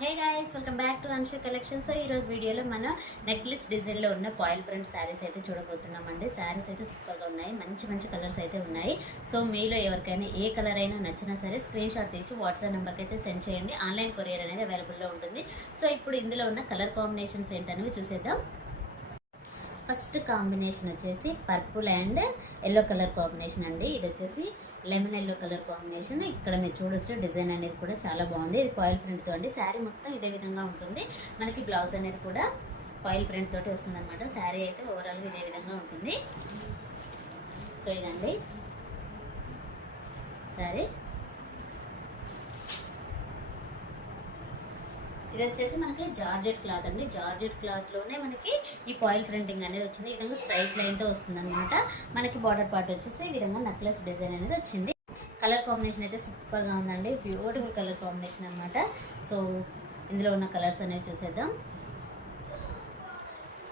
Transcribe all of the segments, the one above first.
Hey guys, welcome back to Anshu collection. So ఈరోజు వీడియోలో మన నెక్లెస్ డిజైన్లో ఉన్న పాయిల్ ప్రింట్ శారీస్ అయితే చూడబోతున్నామండి. శారీస్ అయితే సూపర్గా ఉన్నాయి, మంచి మంచి కలర్స్ అయితే ఉన్నాయి. సో మీలో ఎవరికైనా ఏ కలర్ అయినా నచ్చినా సరే స్క్రీన్ షాట్ తీసి వాట్సాప్ నెంబర్కి అయితే సెండ్ చేయండి. ఆన్లైన్ కొరియర్ అనేది అవైలబుల్లో ఉంటుంది. సో ఇప్పుడు ఇందులో ఉన్న కలర్ కాంబినేషన్స్ ఏంటనేవి చూసేద్దాం. ఫస్ట్ కాంబినేషన్ వచ్చేసి purple and yellow colour combination అండి. ఇది వచ్చేసి లెమన్ ఎల్లో కలర్ కాంబినేషన్. ఇక్కడ మీరు చూడొచ్చు, డిజైన్ అనేది కూడా చాలా బాగుంది. ఇది పాయిల్ ప్రింట్తో అండి. శారీ మొత్తం ఇదే విధంగా ఉంటుంది. మనకి బ్లౌజ్ అనేది కూడా పాయిల్ ప్రింట్ తోటి వస్తుంది అనమాట. శారీ అయితే ఓవరాల్గా ఇదే విధంగా ఉంటుంది. సో ఇదండి శారీ. ఇది వచ్చేసి మనకి జార్జెట్ క్లాత్ అండి. జార్జెట్ క్లాత్లోనే మనకి ఈ పాయిల్ ప్రింటింగ్ అనేది వచ్చింది. ఈ విధంగా స్ట్రైట్ లైన్తో వస్తుంది అనమాట. మనకి బార్డర్ పార్ట్ వచ్చేసి ఈ విధంగా నెక్లెస్ డిజైన్ అనేది వచ్చింది. కలర్ కాంబినేషన్ అయితే సూపర్గా ఉందండి. బ్యూటిఫుల్ కలర్ కాంబినేషన్ అనమాట. సో ఇందులో ఉన్న కలర్స్ అనేవి చూసేద్దాం.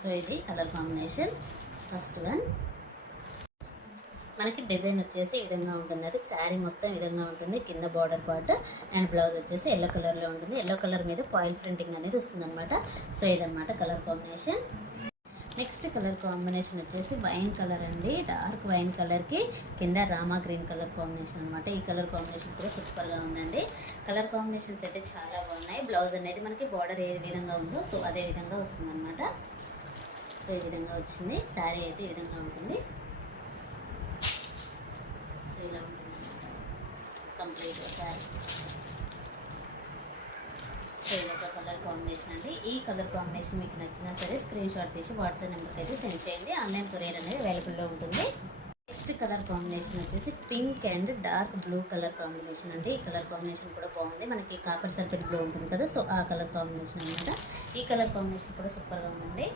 సో ఇది కలర్ కాంబినేషన్ ఫస్ట్ వన్. మనకి డిజైన్ వచ్చేసి ఈ విధంగా ఉంటుందండి. శారీ మొత్తం ఈ విధంగా ఉంటుంది. కింద బార్డర్ పార్ట్ అండ్ బ్లౌజ్ వచ్చేసి ఎల్లో కలర్లో ఉంటుంది. ఎల్లో కలర్ మీద పాయిల్ ప్రింటింగ్ అనేది వస్తుందన్నమాట. సో ఇదన్నమాట colour combination. Next colour combination వచ్చేసి వైన్ కలర్ అండి. డార్క్ వైన్ కలర్కి కింద రామా గ్రీన్ కలర్ కాంబినేషన్ అనమాట. ఈ కలర్ కాంబినేషన్ కూడా సూపర్గా ఉందండి. కలర్ కాంబినేషన్స్ అయితే చాలా బాగున్నాయి. బ్లౌజ్ అనేది మనకి బార్డర్ ఏ విధంగా ఉందో సో అదే విధంగా వస్తుందన్నమాట. సో ఈ విధంగా వచ్చింది. శారీ అయితే ఈ విధంగా ఉంటుంది. ఇలా ఉంటుంది కంప్లీట్ శారీ. సో ఇదొక కలర్ కాంబినేషన్ అండి. ఈ కలర్ కాంబినేషన్ మీకు నచ్చినా సరే స్క్రీన్ షాట్ తీసి వాట్సాప్ నెంబర్కి అయితే సెండ్ చేయండి. ఆన్లైన్ కొరియర్ అనేది అవైలబుల్లో ఉంటుంది. నెక్స్ట్ కలర్ కాంబినేషన్ వచ్చేసి pink and dark blue colour combination అండి. ఈ కలర్ కాంబినేషన్ కూడా బాగుంది. మనకి కాపర్ సల్ఫేట్ బ్లూ ఉంటుంది కదా, సో ఆ కలర్ కాంబినేషన్ అనమాట. ఈ కలర్ కాంబినేషన్ కూడా సూపర్గా ఉందండి.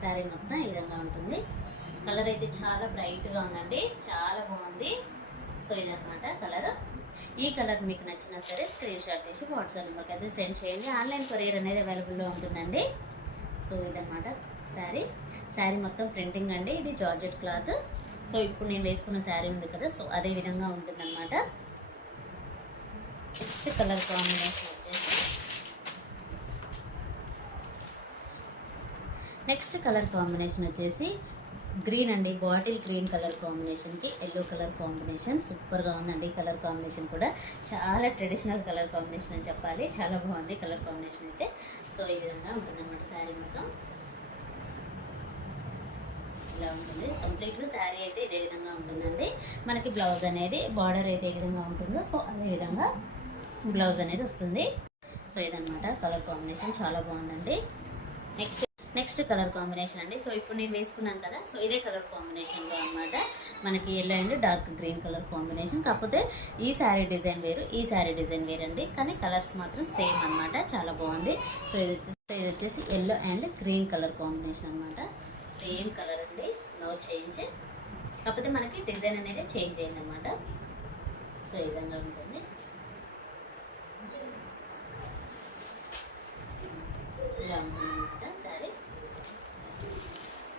శారీ మొత్తం ఈ విధంగా ఉంటుంది. కలర్ అయితే చాలా బ్రైట్గా ఉందండి, చాలా బాగుంది. సో ఇదన్నమాట కలర్. ఈ కలర్ మీకు నచ్చినా సరే స్క్రీన్ షాట్ తీసి వాట్సాప్ నెంబర్కి అయితే సెండ్ చేయండి. ఆన్లైన్ కొరియర్ అనేది అవైలబుల్లో ఉంటుందండి. సో ఇదన్నమాట శారీ. శారీ మొత్తం ప్రింటింగ్ అండి. ఇది జార్జెట్ క్లాత్. సో ఇప్పుడు నేను వేసుకున్న శారీ ఉంది కదా, సో అదే విధంగా ఉంటుందన్నమాట. నెక్స్ట్ కలర్ కాంబినేషన్ వచ్చేసి గ్రీన్ అండి. బాటిల్ గ్రీన్ కలర్ కాంబినేషన్కి ఎల్లో కలర్ కాంబినేషన్ సూపర్గా ఉందండి. కలర్ కాంబినేషన్ కూడా చాలా ట్రెడిషనల్ కలర్ కాంబినేషన్ అని చెప్పాలి. చాలా బాగుంది కలర్ కాంబినేషన్ అయితే. సో ఈ విధంగా ఉంటుందన్నమాట శారీ మొత్తం ఇలా ఉంటుంది. కంప్లీట్గా శారీ అయితే ఇదే విధంగా ఉంటుందండి. మనకి బ్లౌజ్ అనేది బార్డర్ అయితే ఏ విధంగా ఉంటుందో సో అదే విధంగా బ్లౌజ్ అనేది వస్తుంది. సో ఇదన్నమాట కలర్ కాంబినేషన్, చాలా బాగుందండి. నెక్స్ట్ కలర్ కాంబినేషన్ అండి. సో ఇప్పుడు నేను వేసుకున్నాను కదా, సో ఇదే కలర్ కాంబినేషన్లో అనమాట. మనకి yellow and dark green colour combination. కాకపోతే ఈ శారీ డిజైన్ వేరు, ఈ శారీ డిజైన్ వేరండి, కానీ కలర్స్ మాత్రం సేమ్ అనమాట. చాలా బాగుంది. సో ఇది వచ్చేసి yellow and green colour combination అనమాట. సేమ్ కలర్ అండి, నో చేంజ్. కాకపోతే మనకి డిజైన్ అనేది చేంజ్ అయింది అనమాట. సో ఈ విధంగా ఉంటుంది. ఇలా ఉంటుంది అనమాట శారీ.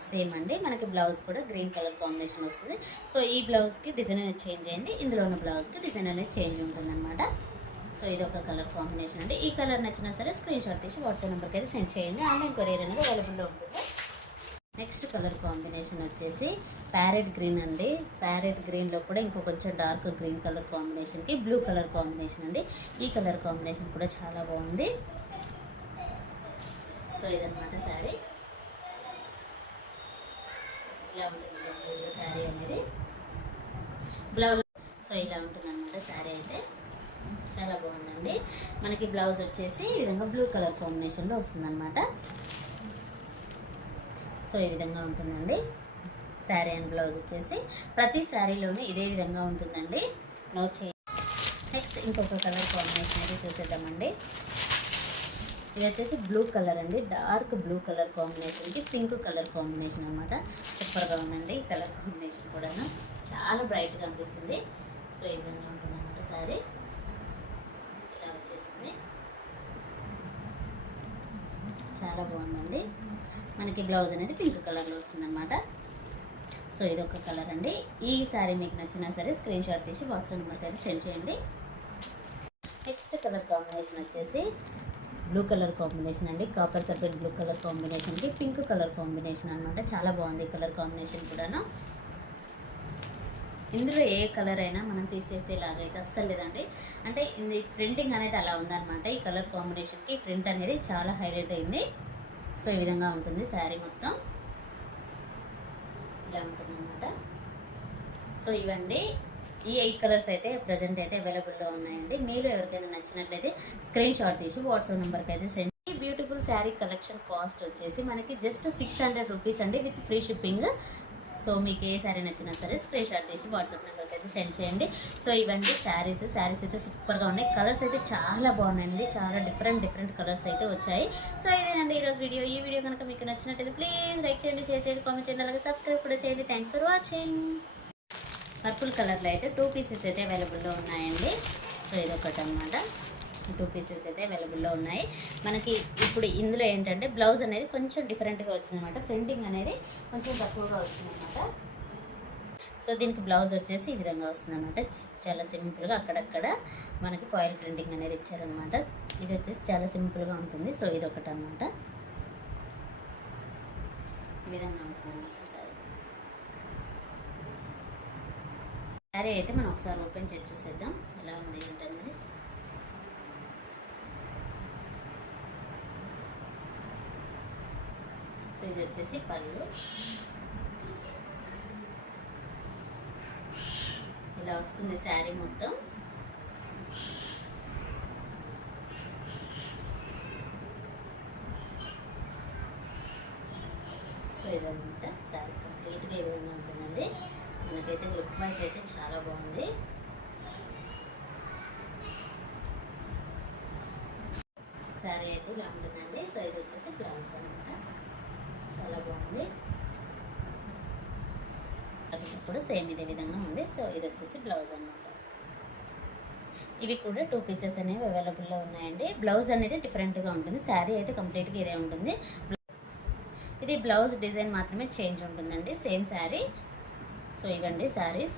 సేమ్ అండి. మనకి బ్లౌజ్ కూడా గ్రీన్ కలర్ కాంబినేషన్ వస్తుంది. సో ఈ బ్లౌజ్కి డిజైన్ అనేది చేంజ్ అయింది, ఇందులో ఉన్న బ్లౌజ్కి డిజైన్ అనేది చేంజ్ ఉంటుందన్నమాట. సో ఇది ఒక కలర్ కాంబినేషన్ అండి. ఈ కలర్ నచ్చినా సరే స్క్రీన్ షాట్ తీసి వాట్సాప్ నెంబర్కి అయితే సెండ్ చేయండి. ఆన్లైన్ కొరియర్ అనేది అవైలబుల్లో ఉంటుంది. నెక్స్ట్ కలర్ కాంబినేషన్ వచ్చేసి ప్యారెట్ గ్రీన్ అండి. ప్యారెట్ గ్రీన్లో కూడా ఇంకో కొంచెం డార్క్ గ్రీన్ కలర్ కాంబినేషన్కి బ్లూ కలర్ కాంబినేషన్ అండి. ఈ కలర్ కాంబినేషన్ కూడా చాలా బాగుంది. సో ఇదన్నమాట శారీ. ఇలా ఉంటుంది శారీ అనేది. బ్లౌజ్ సో ఇలా ఉంటుంది అనమాట శారీ అయితే. చాలా బాగుందండి. మనకి బ్లౌజ్ వచ్చేసి ఈ విధంగా బ్లూ కలర్ కాంబినేషన్లో వస్తుందన్నమాట. సో ఈ విధంగా ఉంటుందండి శారీ అండ్ బ్లౌజ్ వచ్చేసి. ప్రతి శారీలోనూ ఇదే విధంగా ఉంటుందండి, నో చేంజ్. నెక్స్ట్ ఇంకొక కలర్ కాంబినేషన్ అయితే చూసేద్దామండి. ఇది వచ్చేసి బ్లూ కలర్ అండి. డార్క్ బ్లూ కలర్ కాంబినేషన్కి పింక్ కలర్ కాంబినేషన్ అనమాట. సూపర్గా ఉందండి ఈ కలర్ కాంబినేషన్ కూడా, చాలా బ్రైట్గా అనిపిస్తుంది. సో ఈ విధంగా ఉంటుంది అనమాట శారీ. ఇలా వచ్చేసింది, చాలా బాగుందండి. మనకి బ్లౌజ్ అనేది పింక్ కలర్లో వస్తుందన్నమాట. సో ఇదొక కలర్ అండి. ఈ శారీ మీకు నచ్చినా సరే స్క్రీన్ షాట్ తీసి వాట్సాప్ నెంబర్కి అయితే సెండ్ చేయండి. నెక్స్ట్ కలర్ కాంబినేషన్ వచ్చేసి బ్లూ కలర్ కాంబినేషన్ అండి. కాపర్ సల్ఫేట్ బ్లూ కలర్ కాంబినేషన్కి పింక్ కలర్ కాంబినేషన్ అనమాట. చాలా బాగుంది కలర్ కాంబినేషన్ కూడాను. ఇందులో ఏ కలర్ అయినా మనం తీసేసేలాగైతే అస్సలు లేదండి. అంటే ఇది ప్రింటింగ్ అనేది అలా ఉందన్నమాట. ఈ కలర్ కాంబినేషన్కి ప్రింట్ అనేది చాలా హైలైట్ అయింది. సో ఈ విధంగా ఉంటుంది శారీ మొత్తం, ఇలా ఉంటుంది అనమాట. సో ఇవండి ఈ 8 కలర్స్ అయితే ప్రజెంట్ అయితే అవైలబుల్లో ఉన్నాయండి. మీరు ఎవరికైనా నచ్చినట్లయితే స్క్రీన్ షాట్ తీసి వాట్సాప్ నెంబర్కి అయితే సెండ్. ఈ బ్యూటిఫుల్ శారీ కలెక్షన్ కాస్ట్ వచ్చేసి మనకి జస్ట్ 600 రూపీస్ అండి, విత్ ఫ్రీ షిప్పింగ్. సో మీకు ఏ శారీ నచ్చినా సరే స్క్రీన్ షాట్ తీసి వాట్సాప్ నెంబర్కి అయితే సెండ్ చేయండి. సో ఇవన్నీ శారీస్ అయితే సూపర్గా ఉన్నాయి. కలర్స్ అయితే చాలా బాగున్నాయండి, చాలా డిఫరెంట్ కలర్స్ అయితే వచ్చాయి. సో ఇదేనండి ఈరోజు వీడియో. ఈ వీడియో కనుక మీకు నచ్చినట్టయితే ప్లీజ్ లైక్ చేయండి, షేర్ చేయండి, కామెంట్ చేయండి, అలాగే సబ్స్క్రైబ్ కూడా చేయండి. Thanks for watching. పర్పుల్ కలర్లో అయితే 2 పీసెస్ అయితే అవైలబుల్లో ఉన్నాయండి. సో ఇదొకటి అనమాట. 2 పీసెస్ అయితే అవైలబుల్లో ఉన్నాయి మనకి. ఇప్పుడు ఇందులో ఏంటంటే బ్లౌజ్ అనేది కొంచెం డిఫరెంట్గా వచ్చిందనమాట. ప్రింటింగ్ అనేది కొంచెం తక్కువగా వచ్చిందనమాట. సో దీనికి బ్లౌజ్ వచ్చేసి ఈ విధంగా వస్తుందన్నమాట. చాలా సింపుల్గా అక్కడక్కడ మనకి ఫాయిల్ ప్రింటింగ్ అనేది ఇచ్చారనమాట. ఇది వచ్చేసి చాలా సింపుల్గా ఉంటుంది. సో ఇదొకటి అనమాట. ఈ విధంగా ఉంటుంది శారీ అయితే మనం ఒకసారి ఓపెన్ చేసి చూసేద్దాం ఎలా ఉంది ఏంటనేది. సో ఇది వచ్చేసి పళ్ళు, ఇలా వస్తుంది శారీ మొత్తం. సో ఇదన్నమాట శారీ కంప్లీట్గా ఈ విధంగా ఉంటుందండి. మనకైతే లుక్ వైజ్ అయితే చాలా బాగుంది. శారీ అయితే ఇలా ఉంటుందండి. సో ఇది వచ్చేసి బ్లౌజ్ అనమాట. చాలా బాగుంది. కూడా సేమ్ ఇదే విధంగా ఉంది. సో ఇది వచ్చేసి బ్లౌజ్ అనమాట. ఇవి కూడా 2 పీసెస్ అనేవి అవైలబుల్లో ఉన్నాయండి. బ్లౌజ్ అనేది డిఫరెంట్గా ఉంటుంది. శారీ అయితే కంప్లీట్గా ఇదే ఉంటుంది. ఇది బ్లౌజ్ డిజైన్ మాత్రమే చేంజ్ ఉంటుందండి, సేమ్ శారీ. సో ఇవండి శారీస్.